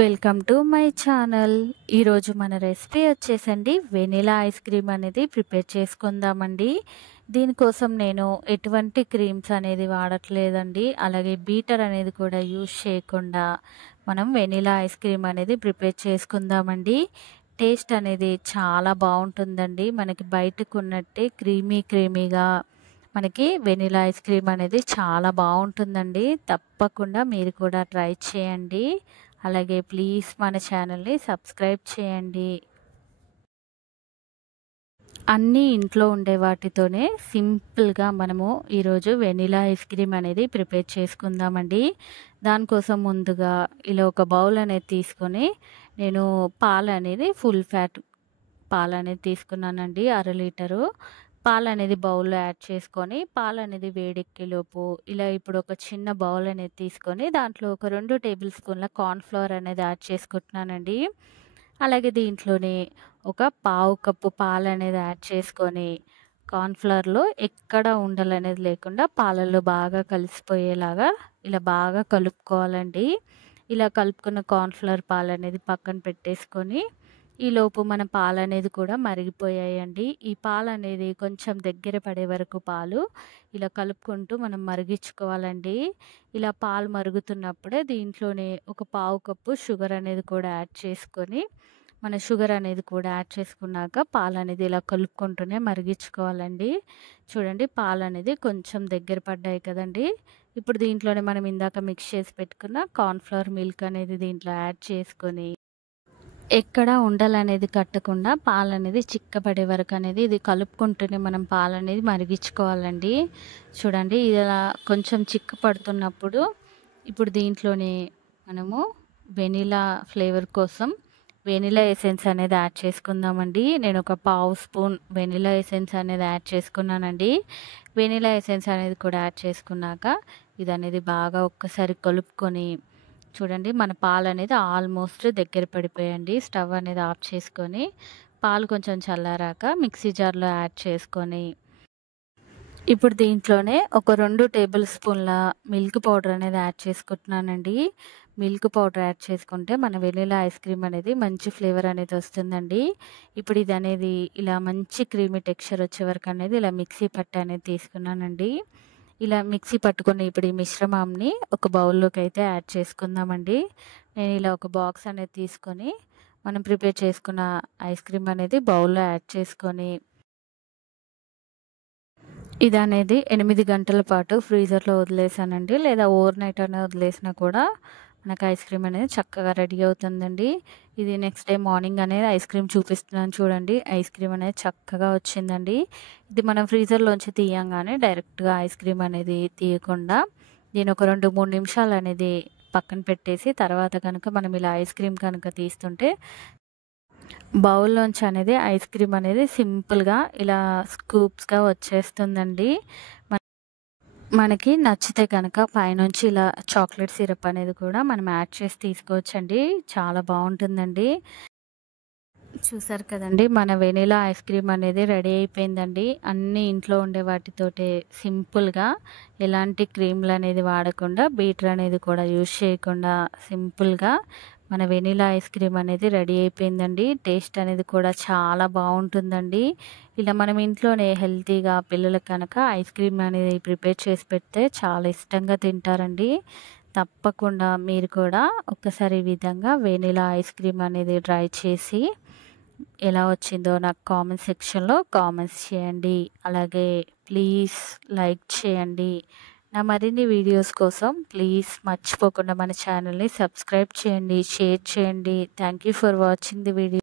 Welcome to my channel. ఈరోజు మన recipe వచ్చేసండి వెనిలా ఐస్ క్రీమ్ అనేది ప్రిపేర్ చేసుకుందామండి. దీనికోసం నేను ఎటువంటి క్రీమ్స్ అనేది వాడట్లేదండి. అలాగే బీటర్ అనేది కూడా యూజ్ చేయకుండా మనం వెనిలా ఐస్ క్రీమ్ అనేది ప్రిపేర్ చేసుకుందామండి. టేస్ట్ అనేది చాలా బాగుంటుందండి. మనకి బయటకు ఉన్నట్టే క్రీమీగా మనకి వెనిలా ఐస్ క్రీమ్ అనేది చాలా బాగుంటుందండి. తప్పకుండా మీరు కూడా ట్రై చేయండి. అలాగే ప్లీజ్ మన ఛానల్ని సబ్స్క్రైబ్ చేయండి. అన్నీ ఇంట్లో ఉండే వాటితోనే సింపుల్గా మనము ఈరోజు వెనిలా ఐస్ క్రీమ్ అనేది ప్రిపేర్ చేసుకుందామండి. దానికోసం ముందుగా ఇలా ఒక బౌల్ అనేది తీసుకొని నేను పాలు అనేది ఫుల్ ఫ్యాట్ పాలు అనేది తీసుకున్నానండి. 1/2 లీటరు పాలు అనేది బౌల్లో యాడ్ చేసుకొని పాలు అనేది వేడెక్కేలోపు ఇలా ఇప్పుడు ఒక చిన్న బౌల్ అనేది తీసుకొని దాంట్లో ఒక 2 టేబుల్ స్పూన్ల కార్న్‌ఫ్లోర్ అనేది యాడ్ చేసుకుంటున్నానండి. అలాగే దీంట్లోనే ఒక పావు కప్పు పాలు అనేది యాడ్ చేసుకొని కార్న్‌ఫ్లోర్‌లో ఎక్కడ ఉండలు అనేది లేకుండా పాలల్లో బాగా కలిసిపోయేలాగా ఇలా బాగా కలుపుకోవాలండి. ఇలా కలుపుకున్న కార్న్‌ఫ్లోర్ పాలు అనేది పక్కన పెట్టేసుకొని ఈలోపు మన పాలు అనేది కూడా మరిగిపోయాయండి. ఈ పాలు అనేది కొంచెం దగ్గర పడే వరకు పాలు ఇలా కలుపుకుంటూ మనం మరిగించుకోవాలండి. ఇలా పాలు మరుగుతున్నప్పుడే దీంట్లోనే ఒక పావు కప్పు షుగర్ అనేది కూడా యాడ్ చేసుకొని మన షుగర్ అనేది కూడా యాడ్ చేసుకున్నాక పాలు అనేది ఇలా కలుపుకుంటూనే మరిగించుకోవాలండి. చూడండి పాలు అనేది కొంచెం దగ్గర పడ్డాయి కదండి. ఇప్పుడు దీంట్లోనే మనం ఇందాక మిక్స్ చేసి పెట్టుకున్న కార్న్‌ఫ్లోర్ మిల్క్ అనేది దీంట్లో యాడ్ చేసుకొని ఎక్కడ ఉండలనేది కట్టకుండా పాలనేది చిక్కబడే వరకు అనేది ఇది కలుపుకుంటూనే మనం పాలనేది మరిగించుకోవాలండి. చూడండి ఇలా కొంచెం చిక్క పడుతున్నప్పుడు ఇప్పుడు దీంట్లోనే మనము వెనిలా ఫ్లేవర్ కోసం వెనిలా ఎసెన్స్ అనేది యాడ్ చేసుకుందామండి. నేను ఒక పావు స్పూన్ వెనిలా ఎసెన్స్ అనేది యాడ్ చేసుకున్నానండి. వెనిలా ఎసెన్స్ అనేది కూడా యాడ్ చేసుకున్నాక ఇది అనేది బాగా ఒక్కసారి కలుపుకొని చూడండి మన పాలు అనేది ఆల్మోస్ట్ దగ్గర పడిపోయండి. స్టవ్ అనేది ఆఫ్ చేసుకొని పాలు కొంచెం చల్లారాక మిక్సీ జార్లో యాడ్ చేసుకొని ఇప్పుడు దీంట్లోనే ఒక 2 టేబుల్ స్పూన్ల మిల్క్ పౌడర్ అనేది యాడ్ చేసుకుంటున్నానండి. మిల్క్ పౌడర్ యాడ్ చేసుకుంటే మన వెనిలా ఐస్ క్రీమ్ అనేది మంచి ఫ్లేవర్ అనేది వస్తుందండి. ఇప్పుడు ఇది అనేది ఇలా మంచి క్రీమీ టెక్స్చర్ వచ్చే వరకు అనేది ఇలా మిక్సీ పట్టి అనేది తీసుకున్నానండి. ఇలా మిక్సీ పట్టుకొని ఇప్పుడు ఈ మిశ్రమాన్ని ఒక బౌల్లోకి అయితే యాడ్ చేసుకుందామండి. నేను ఇలా ఒక బాక్స్ అనేది తీసుకొని మనం ప్రిపేర్ చేసుకున్న ఐస్ క్రీమ్ అనేది బౌల్లో యాడ్ చేసుకొని ఇది అనేది 8 గంటల పాటు ఫ్రీజర్లో వదిలేసానండి. లేదా ఓవర్ నైట్ అయినా వదిలేసినా కూడా మనకు ఐస్ క్రీమ్ అనేది చక్కగా రెడీ అవుతుందండి. ఇది నెక్స్ట్ డే మార్నింగ్ అనేది ఐస్ క్రీమ్ చూపిస్తున్నాను చూడండి. ఐస్ క్రీమ్ అనేది చక్కగా వచ్చిందండి. ఇది మనం ఫ్రీజర్లోంచి తీయంగానే డైరెక్ట్గా ఐస్ క్రీమ్ అనేది తీయకుండా దీని ఒక 2-3 నిమిషాలు అనేది పక్కన పెట్టేసి తర్వాత కనుక మనం ఇలా ఐస్ క్రీమ్ కనుక తీస్తుంటే బౌల్లోంచి అనేది ఐస్ క్రీమ్ అనేది సింపుల్గా ఇలా స్కూప్స్గా వచ్చేస్తుందండి. మనకి నచ్చితే కనుక పైనుంచి ఇలా చాక్లెట్ సిరప్ అనేది కూడా మనం యాడ్ చేసి తీసుకోవచ్చండి. చాలా బాగుంటుందండి. చూసారు కదండి మన వెనిలా ఐస్ క్రీమ్ అనేది రెడీ అయిపోయిందండి. అన్నీ ఇంట్లో ఉండే వాటితోటే సింపుల్గా ఎలాంటి క్రీమ్లు అనేది వాడకుండా బీటర్ అనేది కూడా యూజ్ చేయకుండా సింపుల్గా మన వెనిలా ఐస్ క్రీమ్ అనేది రెడీ అయిపోయిందండి. టేస్ట్ అనేది కూడా చాలా బాగుంటుందండి. ఇలా మనం ఇంట్లోనే హెల్తీగా పిల్లలకు కనుక ఐస్ క్రీమ్ అనేది ప్రిపేర్ చేసి పెడితే చాలా ఇష్టంగా తింటారండి. తప్పకుండా మీరు కూడా ఒక్కసారి ఈ విధంగా వెనిలా ఐస్ క్రీమ్ అనేది ట్రై చేసి ఎలా వచ్చిందో నాకు కామెంట్ సెక్షన్లో కామెంట్స్ చేయండి. అలాగే ప్లీజ్ లైక్ చేయండి. నా మరిన్ని వీడియోస్ కోసం ప్లీజ్ మర్చిపోకుండా మన ఛానల్ని సబ్స్క్రైబ్ చేయండి, షేర్ చేయండి. Thank you for watching the video.